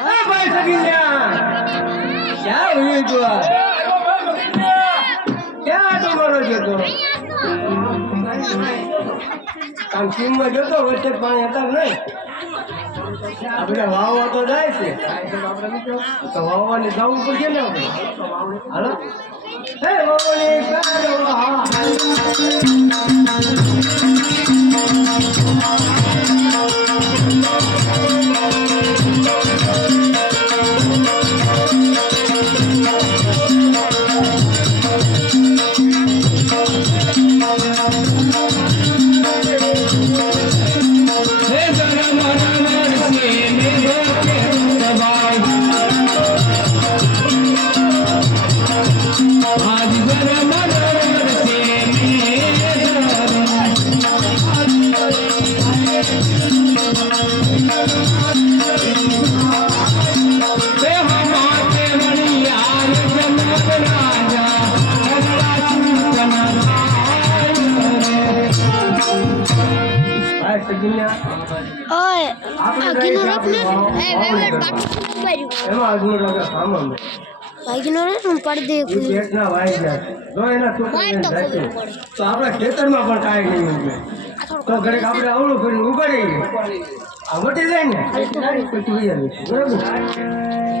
આ ભાઈ સગીન્યા ક્યાં ઉઈ તું? ક્યાં આટો મારો જતો આમ સીમમાં જતો વચ્ચે પાણી હતા નહીં? આપણે વાવવા તો જાય છે. તો વાવવાની જવું પડશે ને આપણે? હાલો? હે વાવવાની. આપણા ખેતરમાં પણ કાંઈ નહીં તો ઘડીક આપણે અવળું કરીને ઊભા રહીએ. આ જાય ને. બરાબર?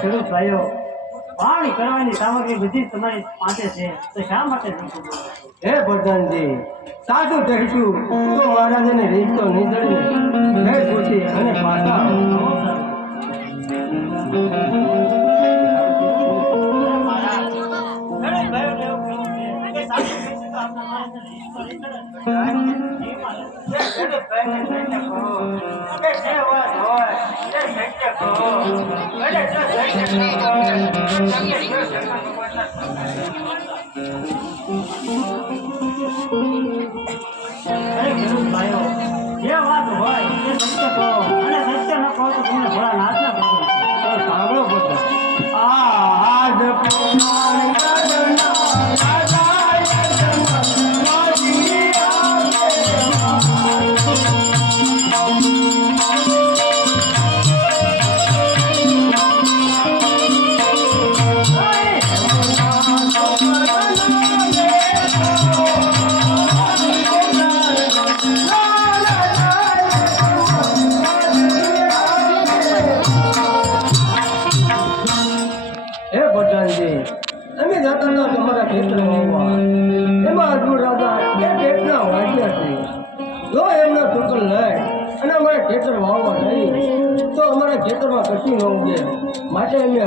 ખેડૂત ભાઈઓ સામગ્રી બધી તમારી પાસે છે, તો શા માટે? હે પ્રધાનજી, સાચું કહીશું તો મહારાજને રીત તો નહીં ચડે ને હે ખુશી અને પાછા અરે ભાઈઓ જે વાત હોય તે સત્ય કહો અને સત્ય ન કહો તો તમને ભલા એમાં અર્જુન રાજા એ છે. જો એમના ટોકલ લઈ અને અમારા ખેતર વાવવા જઈએ તો અમારા ખેતરમાં કશું ન માટે અમે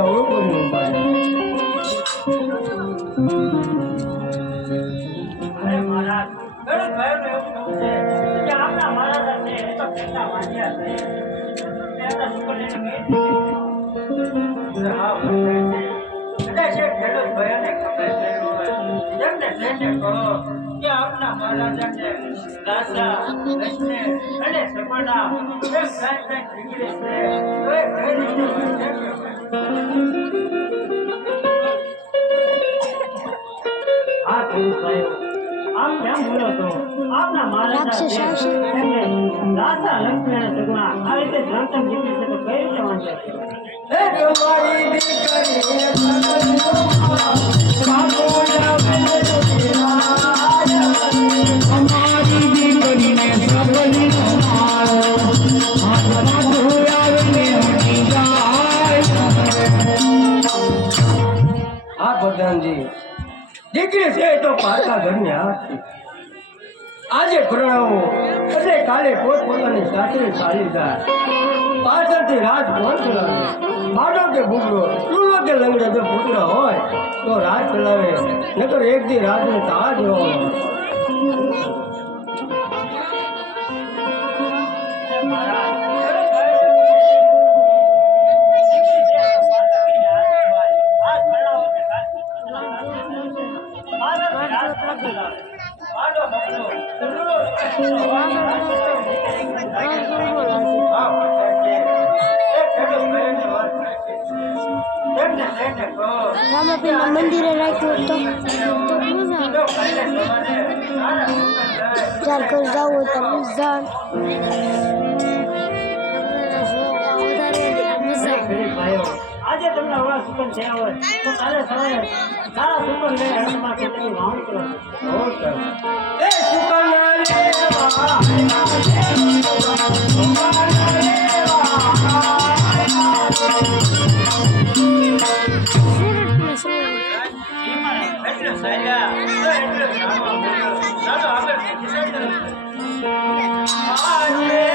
જઈને કહો કે આપણા મહારાજા છે લક્ષ્મી અને સપના એમ કાંઈ કાંઈ નીકળે છે તો એ કઈ રીતે બનશે? હા ખેડૂત આપ કેમ બોલો છો આપના મહારાજા રાક્ષસ છે આવશે. એમને દાસા લક્ષ્મી અને સગુણા આ રીતે જળતમ જીતી શકે કઈ રીતે વાંચે હે તમારી કરીને સગલીનો દીકરી છે તો પાછા ઘરની હાથી. આજે પ્રણવો અને કાલે પોતપોતાની પોતાની સારી જાય. પાછળથી રાજ કોણ ચલાવે? માડો કે ભૂગડો ચૂલો કે લંગડે? જો પુત્ર હોય તો રાજ ચલાવે. નકર એક દી રાજને તાજ જોવા રામાપીરના મંદિરે રાખ્યું તો ચાર ઘર જાવ હોય તો મજા આજે તમને હવા સુકન થયા હોય તો કાલે સવારે સારા સુકન લઈ હનુમાન ખેતરની વાવણી કરો ஆ